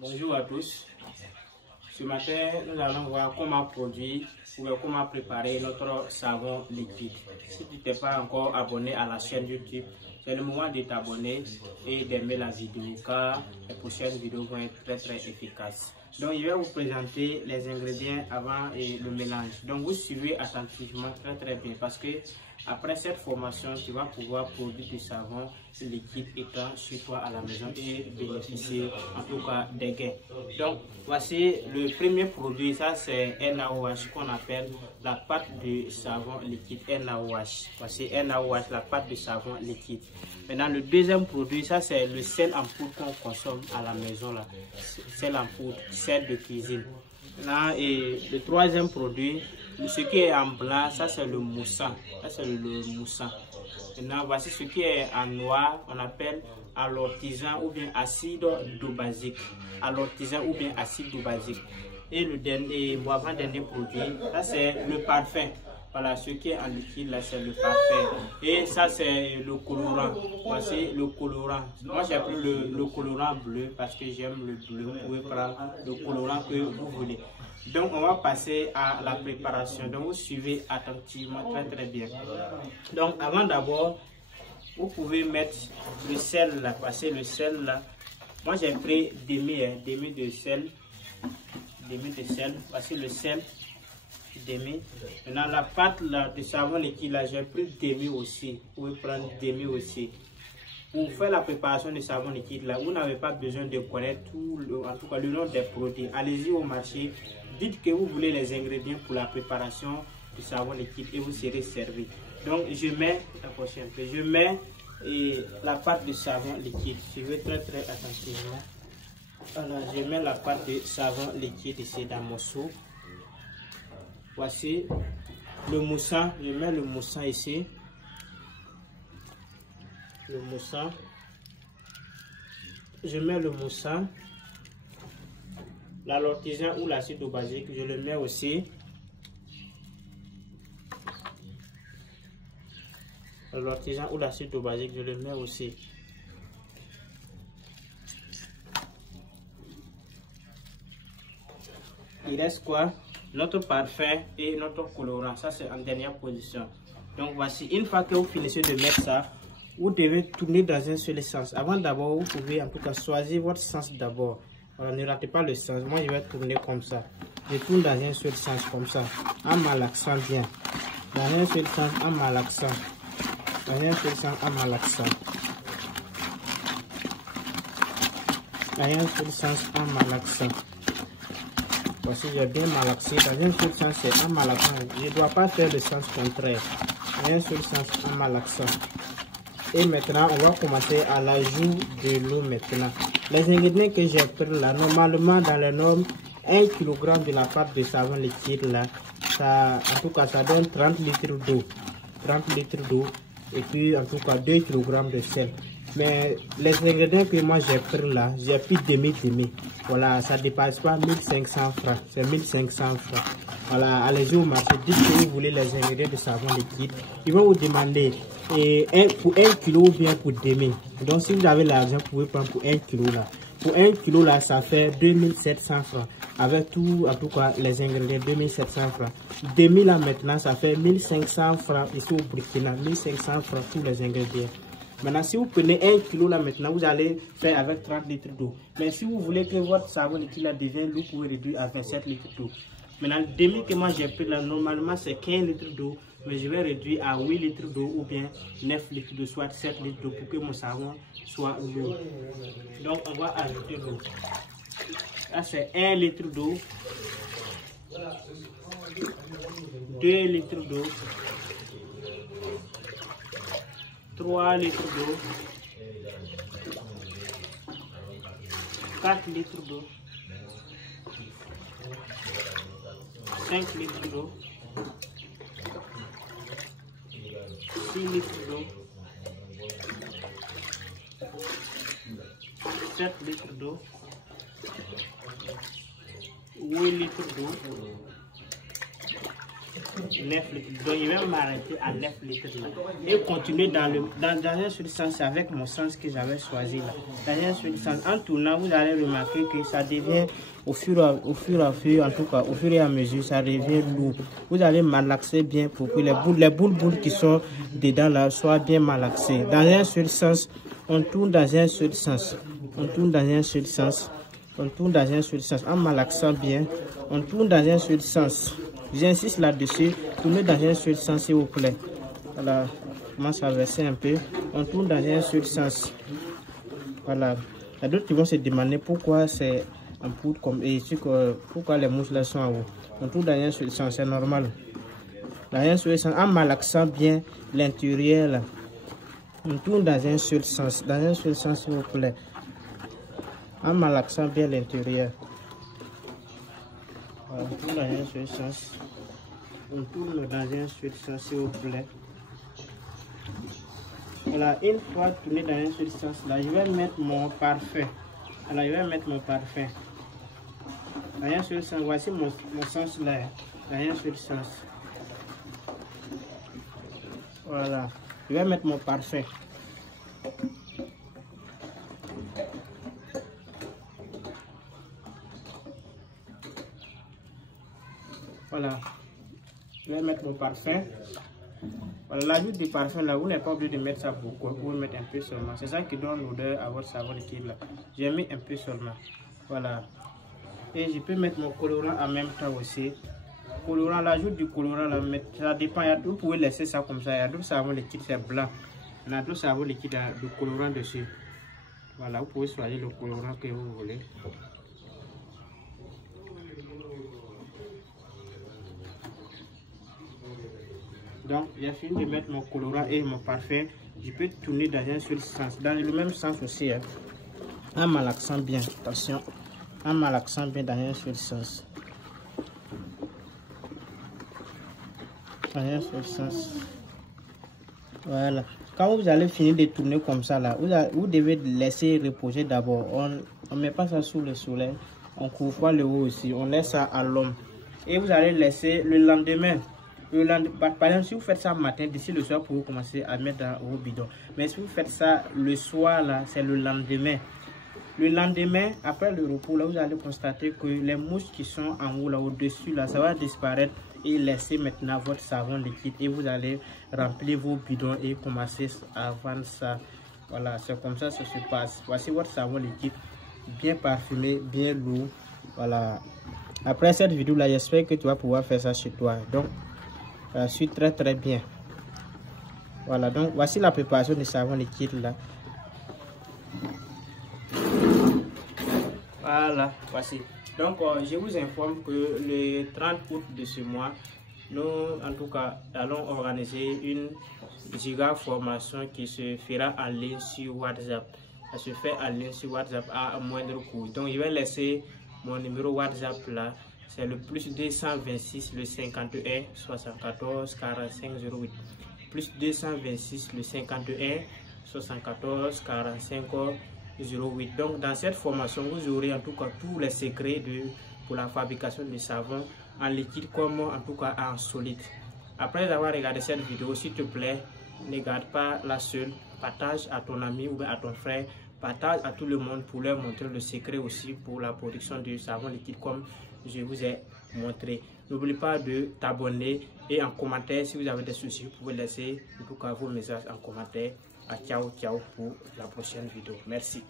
Bonjour à tous. Ce matin, nous allons voir comment produire ou comment préparer notre savon liquide. Si tu n'es pas encore abonné à la chaîne YouTube, c'est le moment de t'abonner et d'aimer la vidéo car les prochaines vidéos vont être très efficaces. Donc, je vais vous présenter les ingrédients avant et le mélange. Donc, vous suivez attentivement très bien parce que après cette formation, tu vas pouvoir produire du savon liquide étant chez toi à la maison et bénéficier en tout cas des gains. Donc, voici le premier produit. Ça, c'est NaOH qu'on appelle la pâte de savon liquide NaOH. Voici NaOH, la pâte de savon liquide. Maintenant, le deuxième produit, ça, c'est le sel en poudre qu'on consomme à la maison. Là. Sel en poudre, sel de cuisine. Maintenant, et le troisième produit, ce qui est en blanc, ça c'est le moussant. Ça c'est le moussant. Maintenant, voici ce qui est en noir, on appelle alortisant ou bien acide dobasique. Alortisant ou bien acide dobasique. Et le dernier, avant-dernier produit, ça c'est le parfum. Voilà, ce qui est en liquide là, c'est le parfum. Et ça, c'est le colorant. Voici le colorant. Moi, j'ai pris le colorant bleu parce que j'aime le bleu. Vous pouvez prendre le colorant que vous voulez. Donc, on va passer à la préparation. Donc, vous suivez attentivement très bien. Donc, avant d'abord, vous pouvez mettre le sel là. Passer le sel là. Moi, j'ai pris demi de sel. Demi de sel. Voici le sel. Demi. Maintenant, la pâte là, de savon liquide là, j'ai pris demi aussi. Vous pouvez prendre demi aussi. Pour faire la préparation du savon liquide là, vous n'avez pas besoin de connaître en tout cas le nom des produits. Allez-y au marché, dites que vous voulez les ingrédients pour la préparation du savon liquide et vous serez servi. Donc je mets, je mets la pâte de savon liquide. Je vais très attentivement. Alors, je mets la pâte de savon liquide ici dans mon seau. Voici le moussant, je mets le moussant ici. Le moussant. Je mets le moussant. L'alortisant ou l'acide dobasique, je le mets aussi. L'alortisant ou l'acide dobasique, je le mets aussi. Il reste quoi? Notre parfum et notre colorant. Ça, c'est en dernière position. Donc, voici, une fois que vous finissez de mettre ça, vous devez tourner dans un seul sens. Avant d'abord, vous pouvez en tout cas choisir votre sens d'abord. Alors, ne ratez pas le sens. Moi, je vais tourner comme ça. Je tourne dans un seul sens comme ça. En malaxant bien. Dans un seul sens, en malaxant. Dans un seul sens, en malaxant. Dans un seul sens, en malaxant. Voici, j'ai bien malaxé. Dans un seul sens, c'est en malaxant. Je ne dois pas faire le sens contraire. Dans un seul sens, en malaxant. Et maintenant, on va commencer à l'ajout de l'eau maintenant. Les ingrédients que j'ai pris là, normalement dans les normes, 1 kg de la pâte de savon liquide là, ça, en tout cas, ça donne 30 litres d'eau. 30 litres d'eau et puis en tout cas 2 kg de sel. Mais les ingrédients que moi j'ai pris là, j'ai pris demi. Voilà, ça ne dépasse pas 1500 francs. C'est 1500 francs. Voilà, allez-y au marché, dites que vous voulez les ingrédients de savon liquide. Ils vont vous demander pour 1 kg ou bien pour demi. Donc si vous avez l'argent, vous pouvez prendre pour 1 kg là. Pour 1 kg là, ça fait 2700 francs. Avec tout, en tout cas, les ingrédients, 2700 francs. Demi là maintenant, ça fait 1500 francs ici au Burkina. 1500 francs tous les ingrédients. Maintenant, si vous prenez 1 kg là maintenant, vous allez faire avec 30 litres d'eau. Mais si vous voulez que votre savon liquide là devienne lourd, vous pouvez réduire à 27 litres d'eau. Maintenant, le demi que moi j'ai pris là, normalement c'est 15 litres d'eau. Mais je vais réduire à 8 litres d'eau ou bien 9 litres d'eau, soit 7 litres d'eau pour que mon savon soit lourd. Donc, on va ajouter l'eau. Là, c'est 1 litre d'eau. 2 litres d'eau. 3 litres d'eau. 4 litres d'eau. 5 litres d'eau. 6 litres d'eau. 7 litres d'eau. 8 litres d'eau. 9 litres. Donc, je vais m'arrêter à 9 litres là. Et continuer dans un seul sens avec mon sens que j'avais choisi là. Dans un seul sens. En tournant, vous allez remarquer que ça devient au fur et à mesure, ça devient lourd. Vous allez malaxer bien pour que les boules qui sont dedans là soient bien malaxées. Dans un seul sens, on tourne dans un seul sens. On tourne dans un seul sens. On tourne dans un seul sens en malaxant bien. On tourne dans un seul sens. J'insiste là-dessus. Tournez dans un seul sens, s'il vous plaît. Voilà. Je commence à verser un peu. On tourne dans un seul sens. Voilà. Il y a d'autres qui vont se demander pourquoi c'est en poudre comme et pourquoi les mouches là sont en haut. On tourne dans un seul sens, c'est normal. Dans un seul sens, en malaxant bien l'intérieur là. On tourne dans un seul sens. Dans un seul sens, s'il vous plaît. En malaxant bien l'intérieur. Voilà, on tourne dans un seul sens. On tourne dans un seul sens, s'il vous plaît. Voilà, une fois tourné dans un seul sens, là, je vais mettre mon parfum. Alors, je vais mettre mon parfum. Dans un seul sens, voici mon sens là. Dans un seul sens. Voilà, je vais mettre mon parfum. Voilà, je vais mettre mon parfum. Voilà, l'ajout du parfum là, vous n'êtes pas obligé de mettre ça beaucoup, vous mettre un peu seulement. C'est ça qui donne l'odeur à votre savon liquide là. J'ai mis un peu seulement. Voilà. Et je peux mettre mon colorant en même temps aussi. Colorant, l'ajout du colorant là, ça dépend. Vous pouvez laisser ça comme ça. Il y a d'autres savons liquides, c'est blanc. Il y a d'autres savons liquides avec du colorant dessus. Voilà, vous pouvez choisir le colorant que vous voulez. Donc, j'ai fini de mettre mon colorant et mon parfum. Je peux tourner dans un seul sens, dans le même sens aussi. Hein. En malaxant bien, attention. En malaxant bien dans un seul sens. Dans un seul sens. Voilà. Quand vous allez finir de tourner comme ça, là, vous devez laisser reposer d'abord. On ne met pas ça sous le soleil. On couvre pas le haut aussi. On laisse ça à l'ombre. Et vous allez laisser le lendemain. Par exemple, si vous faites ça matin, d'ici le soir, pour vous commencer à mettre dans vos bidons. Mais si vous faites ça le soir, là, c'est le lendemain. Le lendemain, après le repos, là, vous allez constater que les mouches qui sont en haut, là, au-dessus, là, ça va disparaître et laisser maintenant votre savon liquide. Et vous allez remplir vos bidons et commencer à vendre ça. Voilà, c'est comme ça que ça se passe. Voici votre savon liquide, bien parfumé, bien lourd. Voilà. Après cette vidéo, là, j'espère que tu vas pouvoir faire ça chez toi. Donc, je suis très bien. Voilà, donc voici la préparation du savon liquide là. Voilà, voici. Donc je vous informe que le 30 août de ce mois, nous en tout cas allons organiser une giga formation qui se fera en ligne sur WhatsApp. Ça se fait en ligne sur WhatsApp à moindre coût. Donc je vais laisser mon numéro WhatsApp là. C'est le plus 226 le 51 74 45 08. Plus 226 le 51 74 45 08. Donc dans cette formation, vous aurez en tout cas tous les secrets pour la fabrication du savon en liquide comme en tout cas en solide. Après avoir regardé cette vidéo, s'il te plaît, ne garde pas la seule. Partage à ton ami ou à ton frère. Partage à tout le monde pour leur montrer le secret aussi pour la production du savon liquide comme je vous ai montré. N'oubliez pas de t'abonner et en commentaire si vous avez des soucis, vous pouvez laisser en tout cas vos messages en commentaire. Ciao pour la prochaine vidéo. Merci.